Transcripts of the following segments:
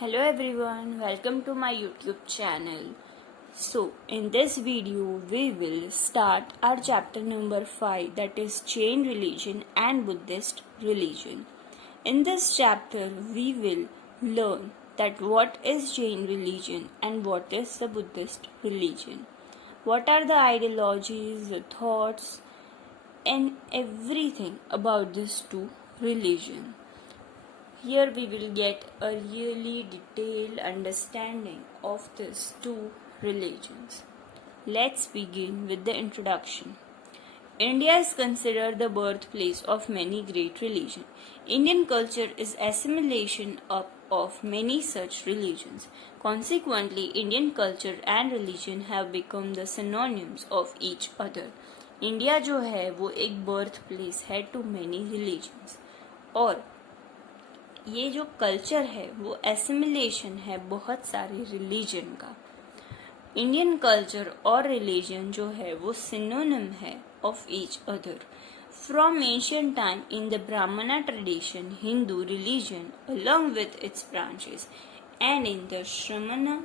Hello everyone, welcome to my YouTube channel. So, in this video, we will start our chapter number 5, that is Jain religion and Buddhist religion. In this chapter, we will learn that what is Jain religion and what is the Buddhist religion. What are the ideologies, the thoughts, and everything about these two religions. Here we will get a really detailed understanding of these two religions. Let's begin with the introduction. India is considered the birthplace of many great religions. Indian culture is assimilation of many such religions. Consequently, Indian culture and religion have become the synonyms of each other. India जो है वो एक birth place है to many religions और ये जो culture है वो एसिमिलेशन है बहुत सारे रिलीजन का. इंडियन कल्चर और रिलीजन जो है वो सिनोनिम है of each other. From ancient time in the Brahmana tradition Hindu religion along with its branches and in the Shramana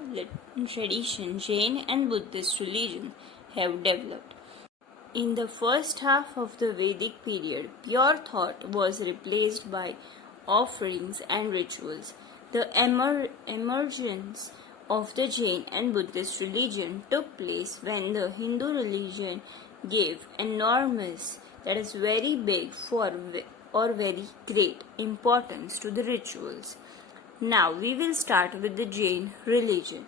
tradition Jain and Buddhist religion have developed. In the first half of the Vedic period, pure thought was replaced by offerings and rituals. The emergence of the Jain and Buddhist religion took place when the Hindu religion gave enormous, that is very big or very great importance to the rituals. Now we will start with the Jain religion.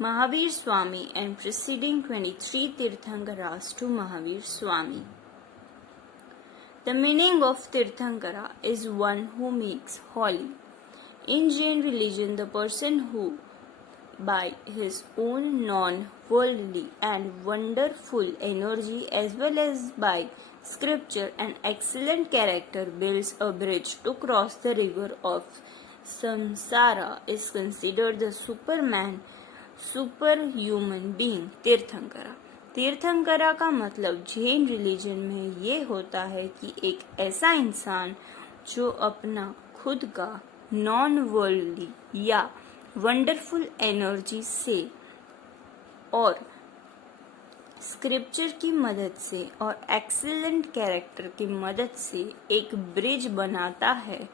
Mahavir Swami and preceding 23 Tirthankaras to Mahavir Swami. The meaning of Tirthankara is one who makes holy. In Jain religion, the person who, by his own non-worldly and wonderful energy as well as by scripture and excellent character builds a bridge to cross the river of samsara is considered the superhuman being. Tirthankara. Tirthankara का मतलब Jain religion में ये होता है कि एक ऐसा इंसान जो अपना खुद का नॉन वर्ल्डली या वंडरफुल एनर्जी से और स्क्रिप्चर की मदद से और एक्सीलेंट कैरेक्टर की मदद से एक ब्रिज बनाता है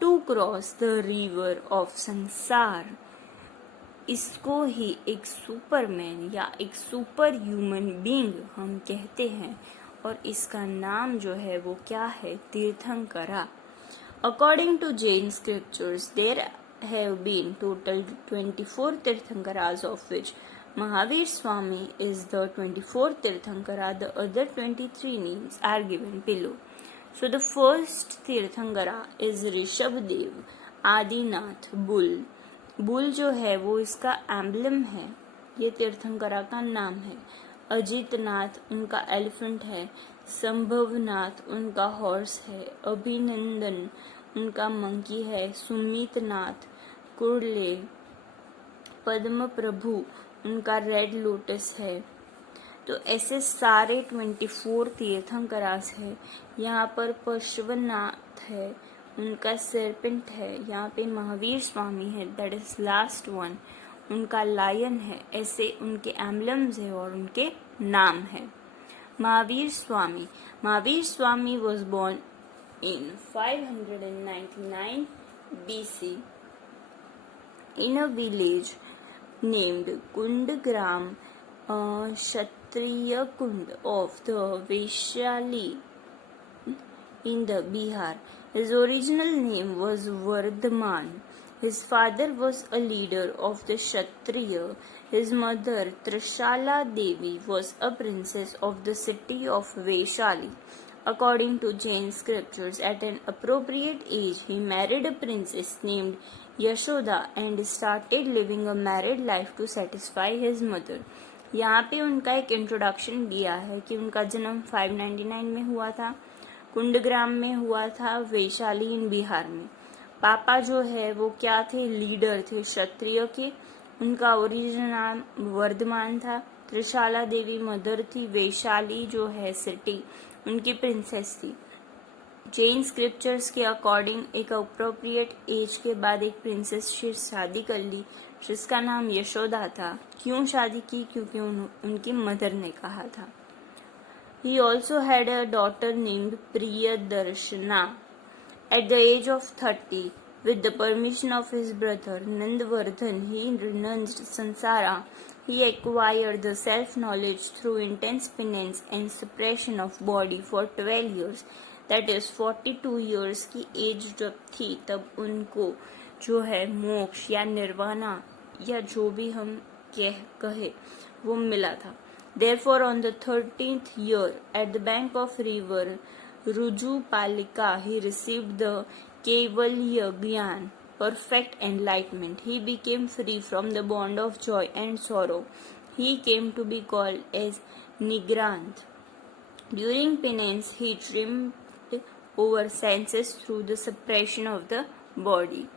to cross the river of संसार. इसको ही एक सुपरमैन या एक सुपर ह्यूमन बीइंग हम कहते हैं और इसका नाम जो है वो क्या है, Tirthankara. According to Jain scriptures there have been total 24 Tirthankaras of which Mahavir Swami is the 24th Tirthankara. The other 23 names are given below. So the first Tirthankara is Rishabhdev Adinath Bull. Bull जो है वो इसका एम्बलम है, ये तीर्थंकरा का नाम है. अजितनाथ उनका एलिफेंट है. संभवनाथ उनका हॉर्स है. अभिनंदन उनका मंकी है. सुमितनाथ कुर्ले. पद्म प्रभु उनका रेड लोटस है. तो ऐसे सारे 24 तीर्थंकरास है. यहाँ पर पशुपतिनाथ है, उनका सरपेंट है. यहाँ पे महावीर स्वामी है, दैट इज लास्ट वन, उनका लायन है. ऐसे उनके एम्बलम्स है और उनके नाम है. Mahavir Swami was born in 599 BC in a village named Kundgram, Kshatriya Kund of the Vaishali in the Bihar. His original name was Vardhaman. His father was a leader of the Kshatriya. His mother, Trishala Devi, was a princess of the city of Vaishali. According to Jain scriptures, at an appropriate age, he married a princess named Yashoda and started living a married life to satisfy his mother. यहाँ पे उनका एक introduction दिया है कि उनका जन्म 599 में हुआ था, कुंडग्राम में हुआ था, वैशाली इन बिहार में. पापा जो है वो क्या थे, लीडर थे क्षत्रिय के. उनका ओरिजिनल नाम वर्धमान था. त्रिशाला देवी मदर थी. वैशाली जो है सिटी, उनकी प्रिंसेस थी. जैन स्क्रिप्चर्स के अकॉर्डिंग एक अप्रोप्रिएट एज के बाद एक प्रिंसेस से शादी कर ली जिसका नाम यशोदा था। क्यों शादी की? क्योंकि उनकी मदर ने कहा था। He also had a daughter named Priyadarshana. At the age of 30, with the permission of his brother Nandvardhan, he renounced sansara. He acquired the self-knowledge through intense penance and suppression of body for 12 years. That is 42 years की as जब थी तब उनको जो है मोक्ष या निर्वाणा या जो भी हम कहे वो मिला था। Therefore, on the 13th year, at the bank of river Rujupalika, he received the Kaivalya Gyan, perfect enlightenment. He became free from the bond of joy and sorrow. He came to be called as Nigranth. During penance, he triumphed over senses through the suppression of the body.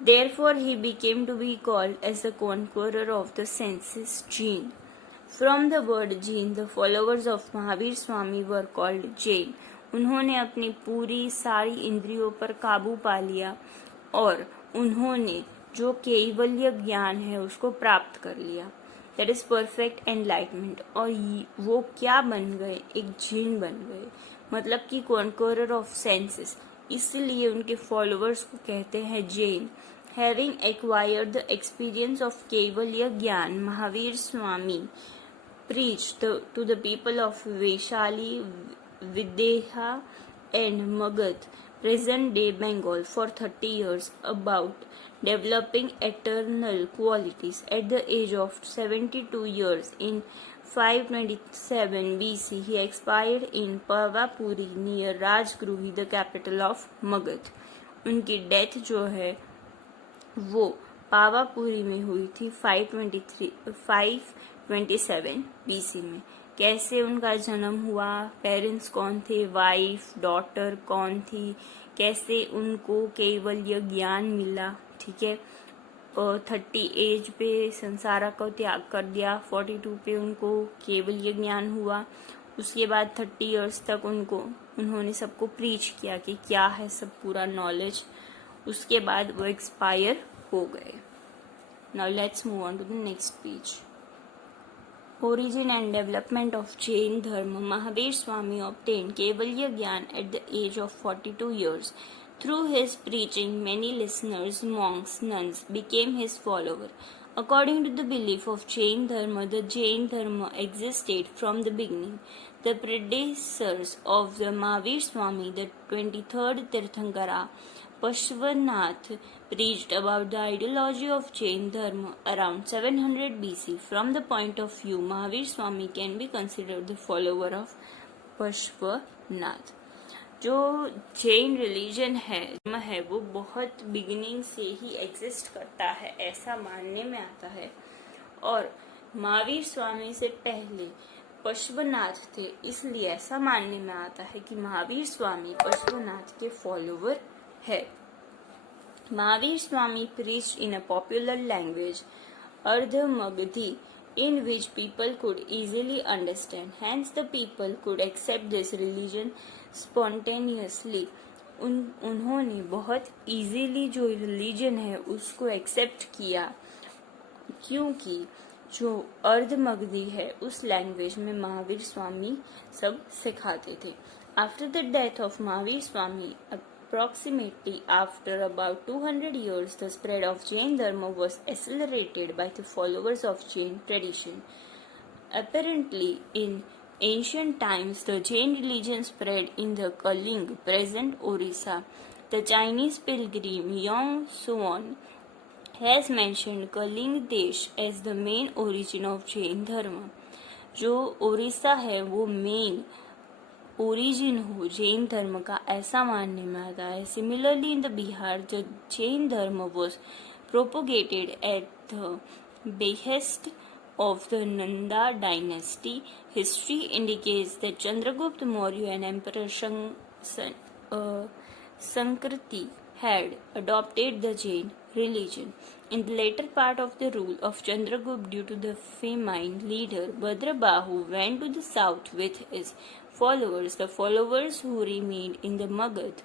Therefore, he became to be called as the conqueror of the senses, Jain. From the word Jain, the followers of Mahavir Swami were called Jain. उन्होंने अपनी पूरी सारी इंद्रियों पर काबू पा लिया और उन्होंने जो कैवल्य ज्ञान है उसको प्राप्त कर लिया। That is perfect enlightenment. और वो क्या बन गए? एक जीन बन गए, मतलब कि conqueror of senses. इसलिए उनके followers को कहते हैं Jain. Having acquired the experience of Kaivalya Gyan, Mahavir Swami preached to the people of Vaishali, Videha and Magadh, present-day Bengal, for 30 years about developing eternal qualities. At the age of 72 years, in 527 BC, he expired in Pavapuri near Rajgruhi, the capital of Magadh. उनकी death जो है वो पावापुरी में हुई थी 527 BC में। कैसे उनका जन्म हुआ, पेरेंट्स कौन थे, वाइफ डॉटर कौन थी, कैसे उनको कैवल्य ज्ञान मिला, ठीक है। 30 एज पे संसार का त्याग कर दिया, 42 पे उनको कैवल्य ज्ञान हुआ। उसके बाद 30 इयर्स तक उन्होंने सबको प्रीच किया कि क्या है सब पूरा नॉलेज। उसके बाद वो एक्सपायर हो गए। Now let's move on to the next page. Origin and development of Jain Dharma. Mahavir Swami obtained Kaivalya Gyan at the age of 42 years. Through his preaching, many listeners, monks, nuns became his follower. According to the belief of Jain Dharma, the Jain Dharma existed from the beginning. The predecessors of the Mahavir Swami, the 23rd Tirthankara, Pashwanath, preached about the ideology of Jain Dharma around 700 BC. From the point of view, Mahavir Swami can be considered the follower of Pashwanath. जो Jain religion है वो बहुत beginning से ही exist करता है ऐसा मानने में आता है, और महावीर स्वामी से पहले पशुपतिनाथ थे, इसलिए ऐसा मानने में आता है कि महावीर स्वामी पशुपतिनाथ के फॉलोवर है। महावीर स्वामी preached in a popular language, Ardha Magadhi, in which people could easily understand. Hence, the people could accept this religion spontaneously. उन्होंने बहुत easily जो religion है उसको accept किया, क्योंकि जो अर्ध मगधी है उस लैंग्वेज में महावीर स्वामी सब सिखाते थे। After the death of Mahavir Swami, approximately after about 200 years, the spread of Jain Dharma was accelerated by the followers of Jain tradition. Apparently, in ancient times, the Jain religion spread in the Kaling, present Orissa. The Chinese pilgrim Yang Suan has mentioned Kaling Desh as the main origin of Jain Dharma. जो ओडिशा है वो main origin हो जैन धर्म का ऐसा मानने में आता है। Similarly in the Bihar the Jain dharma was propagated at the behest of the Nanda dynasty. History indicates that Chandragupta Maurya and Emperor Sankriti had adopted the Jain religion. In the later part of the rule of Chandragupta, due to the famine, leader Bhadrabahu went to the south with his followers. The followers who remained in the Magadh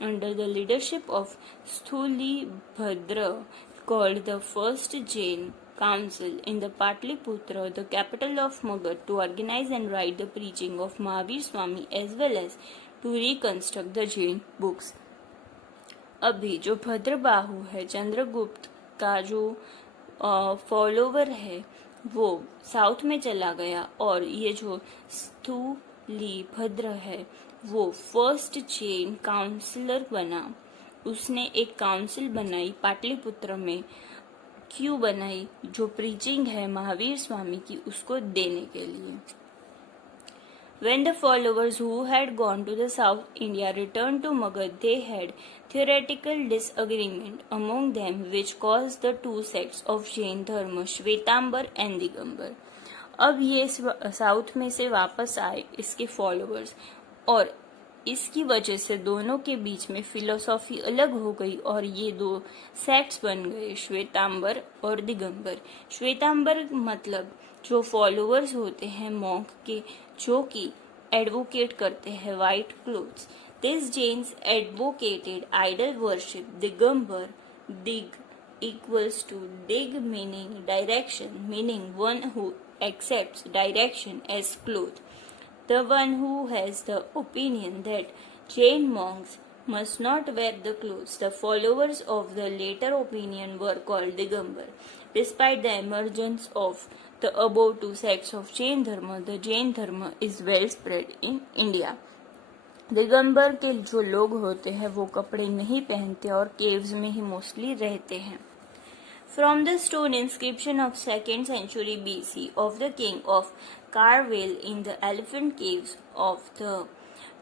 under the leadership of Stulibhadra, called the first Jain council in the Patliputra, the capital of Magadh, to organize and write the preaching of Mahavir Swami as well as to reconstruct the Jain books. अभी जो भद्रबाहु है, चंद्रगुप्त का जो follower है, वो south में चला गया और ये जो स्थूलीभद्र है वो फर्स्ट जैन काउंसिलर बना। उसने एक काउंसिल बनाई पाटलिपुत्र में। क्यों बनाई? जो प्रीचिंग है महावीर स्वामी की उसको देने के लिए। When the followers who had gone to the South India returned to Magadh, they had theoretical disagreement among them which caused the two sects of Jain Dharma, Shwetambar and Digambar. अब ये south में से वापस आए इसके followers और इसकी वजह से दोनों के बीच में फिलोसॉफी अलग हो गई और ये दो सेक्ट्स बन गए, श्वेतांबर और दिगंबर। श्वेतांबर मतलब जो फॉलोअर्स होते हैं मॉन्क के, जो कि एडवोकेट करते हैं white clothes. This Jains advocated idol worship. Digambar, dig equals to dig meaning direction, meaning one who accepts direction as cloth. The one who has the opinion that Jain monks must not wear the clothes. The followers of the latter opinion were called Digambar. Despite the emergence of the above two sects of Jain Dharma, the Jain Dharma is well spread in India. Digambar के जो लोग होते हैं वो कपड़े नहीं पहनते और केव्स में ही मोस्टली रहते हैं। From the stone inscription of 2nd century BC of the king of Karwel in the elephant caves of the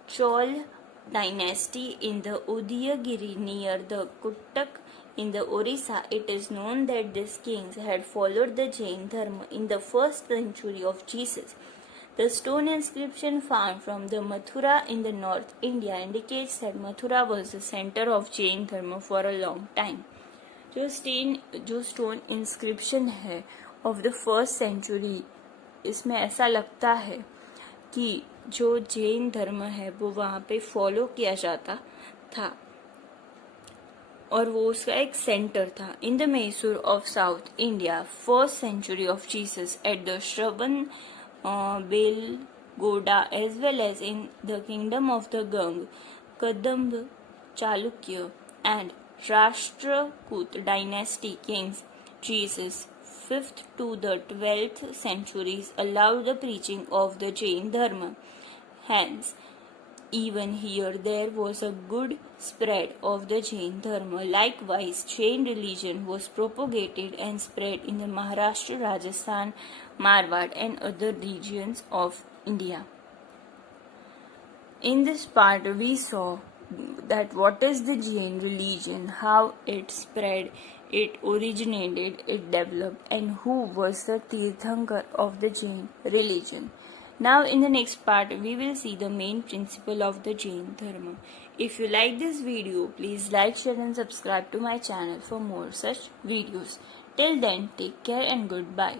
Chol dynasty in the Udayagiri near the Kuttak in the Orissa, it is known that these kings had followed the Jain Dharma in the 1st century of Jesus. The stone inscription found from the Mathura in the North India indicates that Mathura was the center of Jain Dharma for a long time. जो stone inscription है of the 1st century, इसमें ऐसा लगता है कि जो जैन धर्म है वो वहाँ पे फॉलो किया जाता था और वो उसका एक सेंटर था। In the Mysore of south India 1st century of Jesus at the Shravan Belgoda as well as in the kingdom of the Gang, Kadamba, Chalukya and Rashtrakuta dynasty kings Jesus 5th to the 12th centuries allowed the preaching of the Jain Dharma. Hence, even here there was a good spread of the Jain Dharma. Likewise, Jain religion was propagated and spread in the Maharashtra, Rajasthan, Marwar and other regions of India. In this part, we saw that what is the Jain religion, how it spread, it originated, it developed, and who was the Tirthankar of the Jain religion. Now in the next part, we will see the main principle of the Jain Dharma. If you like this video, please like, share and subscribe to my channel for more such videos. Till then, take care and goodbye.